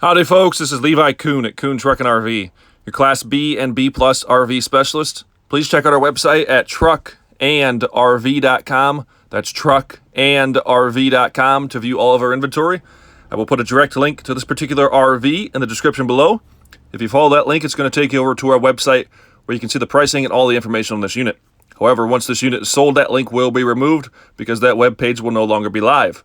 Howdy folks, this is Levi Kuhn at Kuhn Truck and RV, your Class B and B Plus RV specialist. Please check out our website at truckandrv.com. That's truckandrv.com to view all of our inventory. I will put a direct link to this particular RV in the description below. If you follow that link, it's going to take you over to our website where you can see the pricing and all the information on this unit. However, once this unit is sold, that link will be removed because that web page will no longer be live.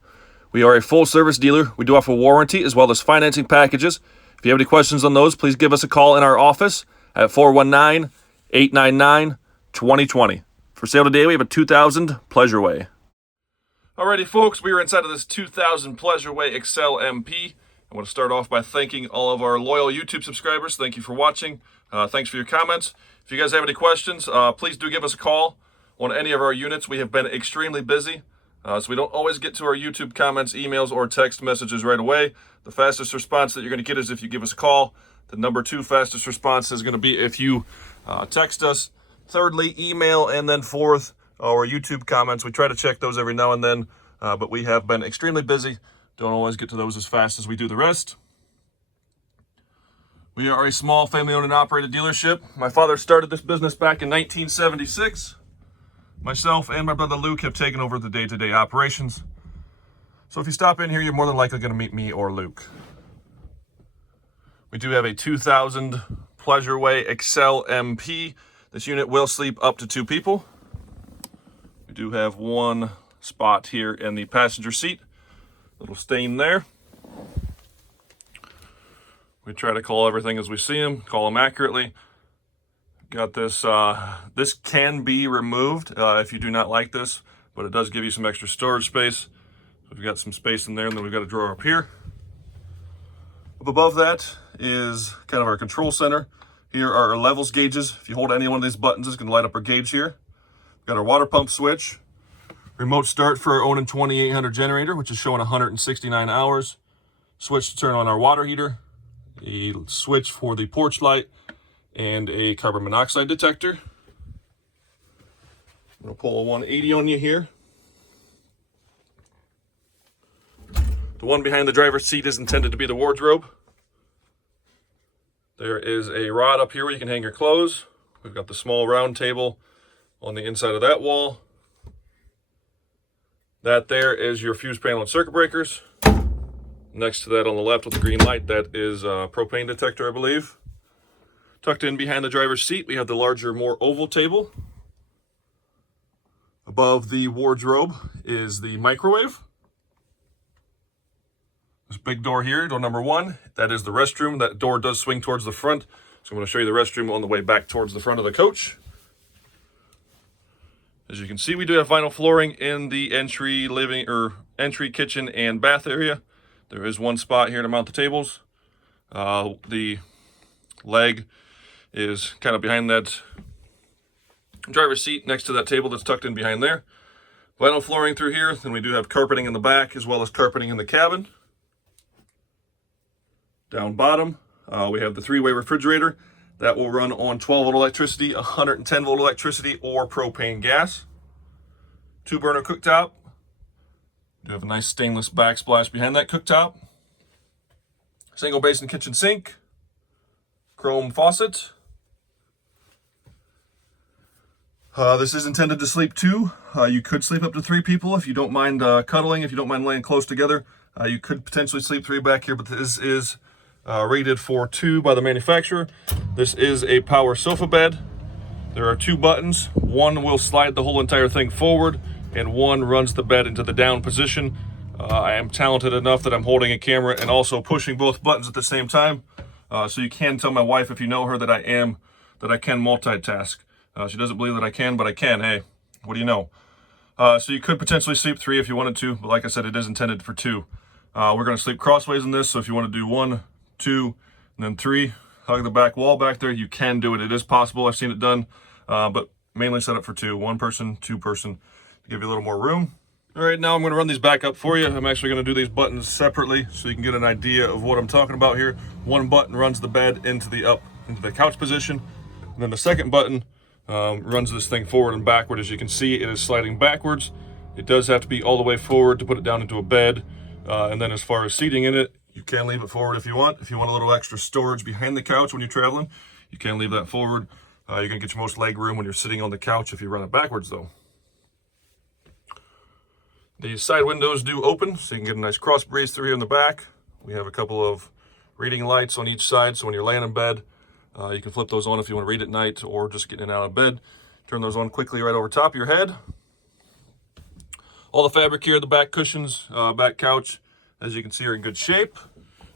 We are a full-service dealer. We do offer warranty as well as financing packages. If you have any questions on those, please give us a call in our office at 419-899-2020. For sale today, we have a 2000 Pleasureway. Alrighty, folks, we are inside of this 2000 Pleasureway Excel MP. I want to start off by thanking all of our loyal YouTube subscribers. Thank you for watching. Thanks for your comments. If you guys have any questions, please do give us a call on any of our units. We have been extremely busy. So we don't always get to our YouTube comments, emails, or text messages right away. The fastest response that you're going to get is if you give us a call. The number 2 fastest response is going to be if you text us. Thirdly, email, and then fourth, our YouTube comments. We try to check those every now and then, but we have been extremely busy. Don't always get to those as fast as we do the rest. We are a small family-owned and operated dealership. My father started this business back in 1976. Myself and my brother Luke have taken over the day-to-day operations. So if you stop in here, you're more than likely going to meet me or Luke. We do have a 2000 Pleasureway Excel MP. This unit will sleep up to 2 people. We do have one spot here in the passenger seat. Little stain there. We try to call everything as we see them, call them accurately. Got this, this can be removed if you do not like this, but it does give you some extra storage space. So we've got some space in there, and then we've got a drawer up here. Up above that is kind of our control center. Here are our levels gauges. If you hold any one of these buttons, it's going to light up our gauge here. We've got our water pump switch. Remote start for our Onan 2800 generator, which is showing 169 hours. Switch to turn on our water heater. A switch for the porch light. And a carbon monoxide detector. I'm going to pull a 180 on you here. The one behind the driver's seat is intended to be the wardrobe. There is a rod up here where you can hang your clothes. We've got the small round table on the inside of that wall. That there is your fuse panel and circuit breakers. Next to that on the left with the green light, that is a propane detector, I believe. Tucked in behind the driver's seat, we have the larger, more oval table. Above the wardrobe is the microwave. This big door here, door number 1, that is the restroom. That door does swing towards the front, so I'm going to show you the restroom on the way back towards the front of the coach. As you can see, we do have vinyl flooring in the entry kitchen and bath area. There is one spot here to mount the tables. The leg is kind of behind that driver's seat next to that table that's tucked in behind there. Vinyl flooring through here. Then we do have carpeting in the back as well as carpeting in the cabin. Down bottom, we have the 3-way refrigerator. That will run on 12-volt electricity, 110-volt electricity, or propane gas. 2-burner cooktop. We have a nice stainless backsplash behind that cooktop. Single basin kitchen sink. Chrome faucet. This is intended to sleep 2. You could sleep up to 3 people if you don't mind cuddling, if you don't mind laying close together. You could potentially sleep 3 back here, but this is rated for 2 by the manufacturer. This is a power sofa bed. There are 2 buttons. One will slide the whole entire thing forward, and one runs the bed into the down position. I am talented enough that I'm holding a camera and also pushing both buttons at the same time. So you can tell my wife, if you know her, that I can multitask. She doesn't believe that I can, but I can. Hey, what do you know? So you could potentially sleep 3 if you wanted to, but like I said, it is intended for 2. We're going to sleep crossways in this, so if you want to do 1, 2, and then 3, hug the back wall back there, you can do it. It is possible. I've seen it done, but mainly set up for 2. 1 person, 2 person, to give you a little more room. All right, now I'm going to run these back up for you. I'm actually going to do these buttons separately so you can get an idea of what I'm talking about here. One button runs the bed into the couch position, and then the second button runs this thing forward and backward. As you can see, it is sliding backwards. It does have to be all the way forward to put it down into a bed. And then as far as seating in it, You can leave it forward if you want. If you want a little extra storage behind the couch when you're traveling, you can leave that forward. You're gonna get your most leg room when you're sitting on the couch if you run it backwards though. The side windows do open, so you can get a nice cross breeze through here in the back. We have a couple of reading lights on each side, so when you're laying in bed, you can flip those on if you want to read at night or just getting in and out of bed. Turn those on quickly right over top of your head. All the fabric here, the back cushions, back couch, as you can see, are in good shape.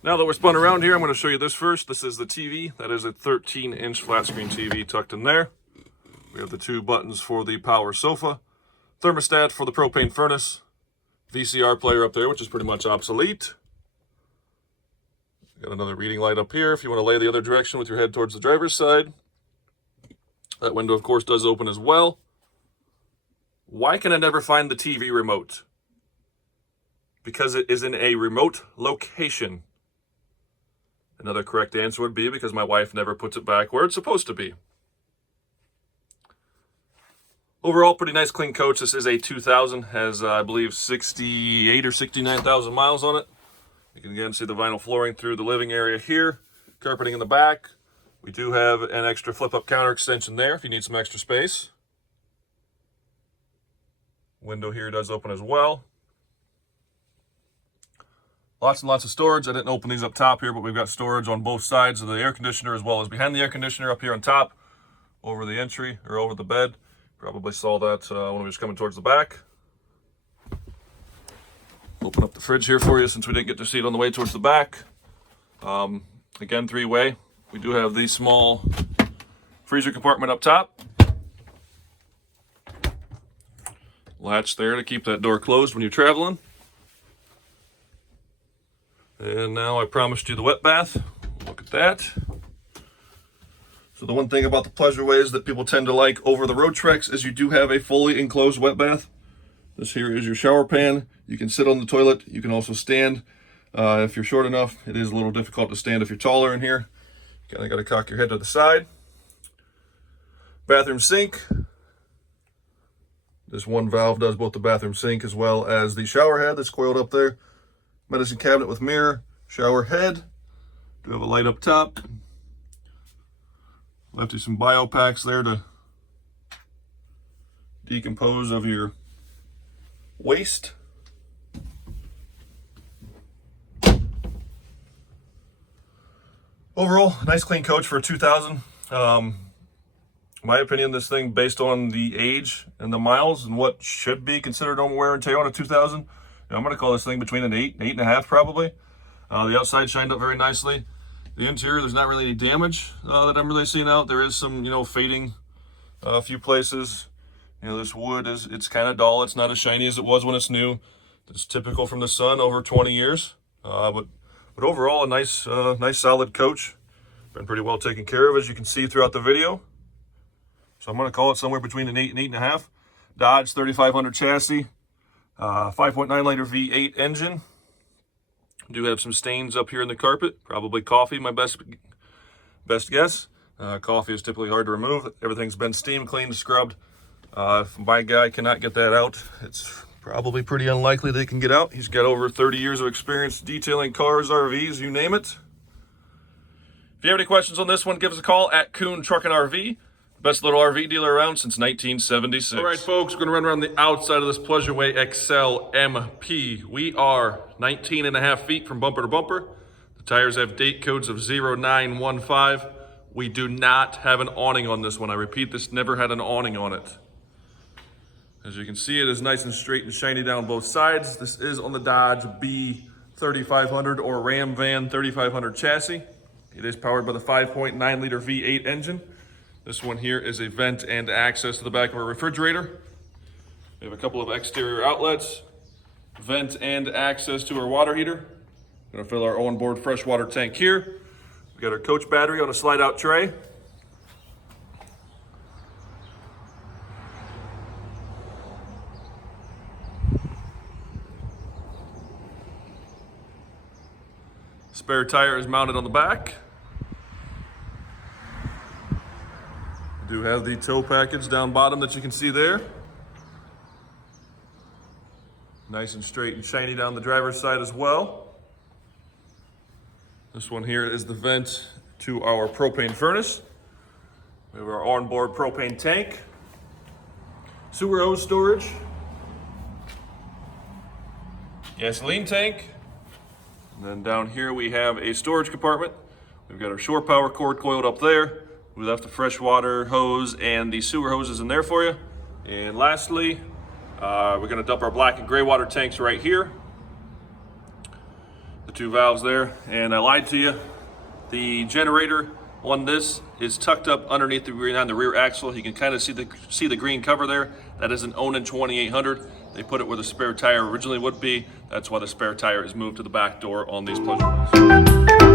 Now that we're spun around here, I'm going to show you this first. This is the TV. That is a 13-inch flat screen TV tucked in there. We have the 2 buttons for the power sofa, thermostat for the propane furnace, VCR player up there, which is pretty much obsolete. Got another reading light up here if you want to lay the other direction with your head towards the driver's side. That window, of course, does open as well. Why can I never find the TV remote? Because it is in a remote location. Another correct answer would be because my wife never puts it back where it's supposed to be. Overall, pretty nice clean coach. This is a 2000, has I believe 68 or 69,000 miles on it. You can again see the vinyl flooring through the living area here, carpeting in the back. We do have an extra flip-up counter extension there if you need some extra space. Window here does open as well. Lots and lots of storage. I didn't open these up top here, but we've got storage on both sides of the air conditioner as well as behind the air conditioner up here on top, over the entry or over the bed. Probably saw that when we was coming towards the back. Open up the fridge here for you since we didn't get to see it on the way towards the back. Again, 3-way. We do have the small freezer compartment up top. Latch there to keep that door closed when you're traveling. And now I promised you the wet bath. Look at that. So the one thing about the pleasure ways that people tend to like over the road treks is you do have a fully enclosed wet bath. This here is your shower pan. You can sit on the toilet. You can also stand. If you're short enough, it is a little difficult to stand if you're taller in here. Kind of got to cock your head to the side. Bathroom sink. This one valve does both the bathroom sink as well as the shower head that's coiled up there. Medicine cabinet with mirror, shower head. Do have a light up top. Left you some bio packs there to decompose of your waste. Overall, nice clean coach for a 2000. My opinion, this thing, based on the age and the miles and what should be considered normal wear and tear on a 2000, I'm going to call this thing between an 8 and 8.5 probably. The outside shined up very nicely. The interior, there's not really any damage that I'm really seeing out. There is some, fading a few places. This wood it's kind of dull. It's not as shiny as it was when it's new. It's typical from the sun over 20 years. But overall, a nice solid coach. Been pretty well taken care of, as you can see throughout the video. So I'm going to call it somewhere between an 8 and 8.5. Dodge 3500 chassis, 5.9 liter V8 engine. Do have some stains up here in the carpet, probably coffee, my best guess. Coffee is typically hard to remove. Everything's been steam cleaned, scrubbed. If my guy cannot get that out, it's probably pretty unlikely they can get out. He's got over 30 years of experience detailing cars, RVs, you name it. If you have any questions on this one, give us a call at Kuhn Truck and RV. Best little RV dealer around since 1976. All right, folks, we're going to run around the outside of this Pleasureway XL MP. We are 19.5 feet from bumper to bumper. The tires have date codes of 0915. We do not have an awning on this one. I repeat, this never had an awning on it. As you can see, it is nice and straight and shiny down both sides. This is on the Dodge B3500 or Ram Van 3500 chassis. It is powered by the 5.9 liter V8 engine. This one here is a vent and access to the back of our refrigerator. We have a couple of exterior outlets, vent and access to our water heater. We're gonna fill our onboard freshwater tank here. We got our coach battery on a slide out tray. Spare tire is mounted on the back. We do have the tow package down bottom that you can see there. Nice and straight and shiny down the driver's side as well. This one here is the vent to our propane furnace. We have our onboard propane tank, sewer hose storage, gasoline tank, and then down here we have a storage compartment. We've got our shore power cord coiled up there. We left the freshwater hose and the sewer hoses in there for you. And lastly, we're gonna dump our black and gray water tanks right here. The two valves there. And I lied to you. The generator on this is tucked up underneath the behind the rear axle. You can kind of see the green cover there. That is an Onan 2800. They put it where the spare tire originally would be. That's why the spare tire is moved to the back door on these pleasure wheels.